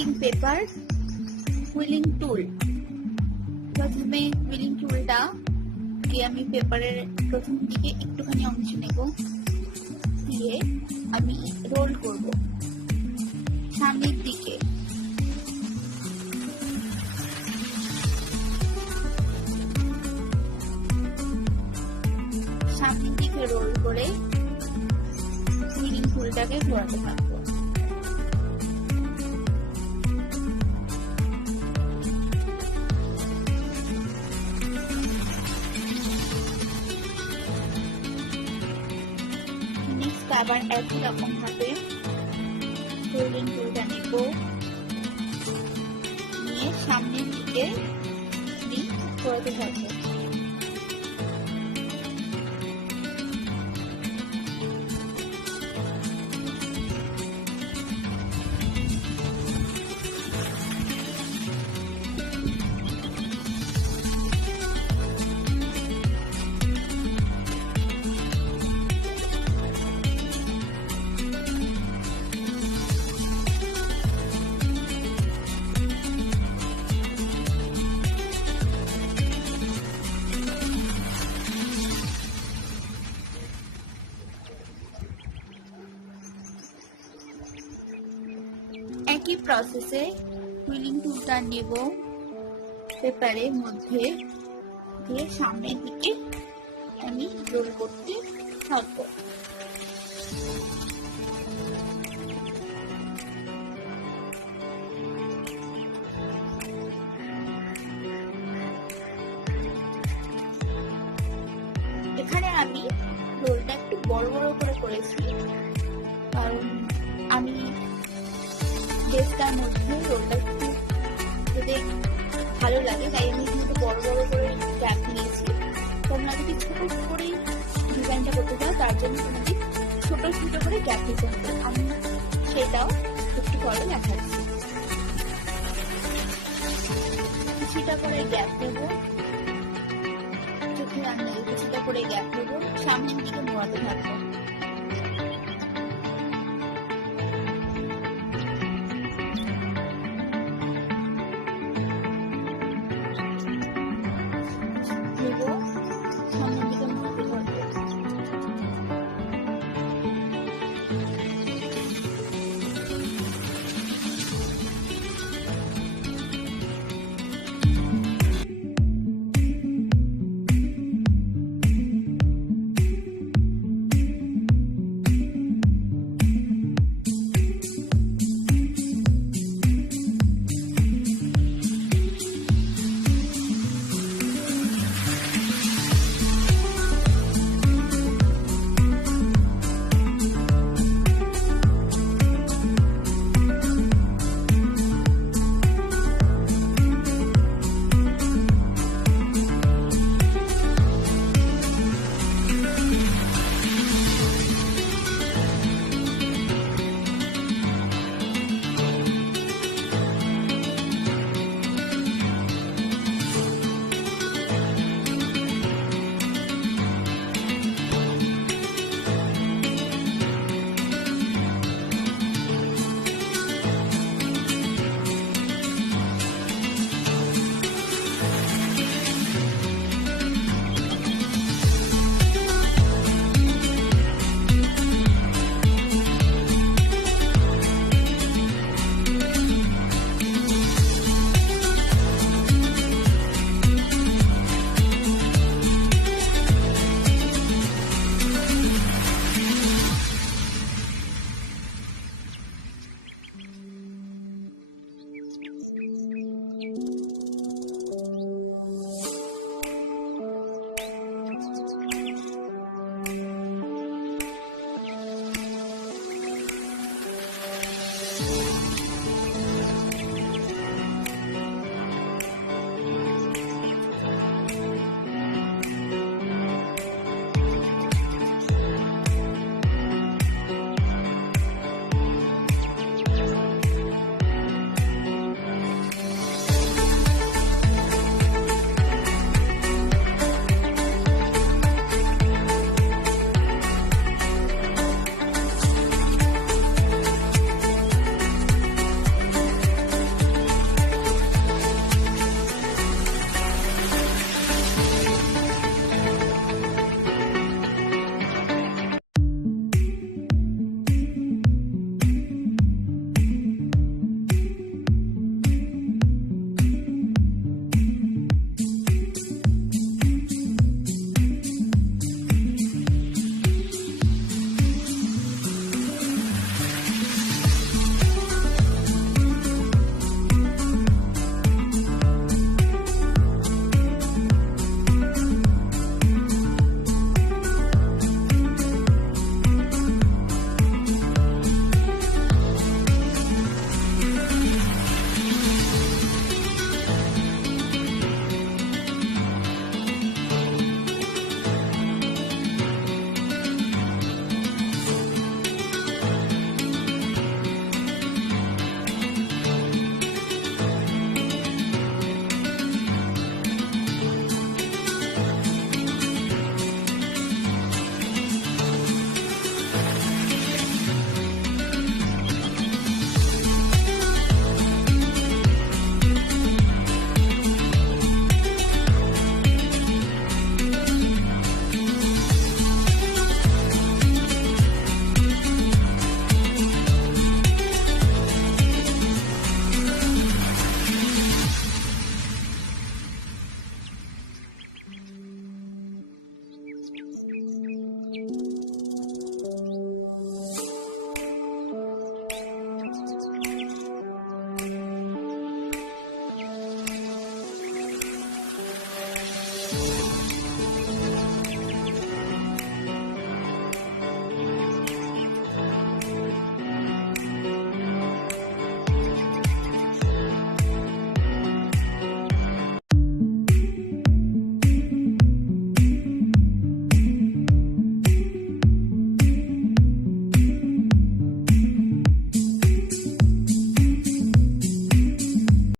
Quilling paper, quilling টুল। প্রথমে কুইলিং টুলটা আমি পেপারের প্রথম দিকে একটুখানি অংশ নেব, দিয়ে আমি রোল করব সামনের দিকে। সামনের দিকে রোল করে কুইলিং টুলটাকে ঘোরাতে থাকবো। আবার একই রকম ভাবে কুইলিং টুলটা নেব, নিয়ে সামনের দিকে ঘোরাতে থাকবো। একই প্রসেসে কুইলিং টুলটা নেব, পেপারের মধ্যে দিয়ে সামনের দিকে আমি রোল করতে থাকবো। এখানে আমি রোলটা একটু বড় বড় করে করেছি, কারণ আমি ড্রেসটার মধ্যে রোলটা একটু যদি ভালো লাগে, তাই আমি কিন্তু বড় বড় করে গ্যাপ নিয়েছি। তোমরা যদি ছোট করে ডিজাইনটা করতে চাও, তার জন্য তোমাকে ছোট ছোট করে গ্যাপ নিতে হবে। আমি সেটাও একটু পরে দেখাচ্ছি। কিছুটা করে গ্যাপ নেব, চোখে রান্না কিছুটা করে গ্যাপ নেব, সামনের দিকে মোড়াতে থাকবো।